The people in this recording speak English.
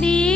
the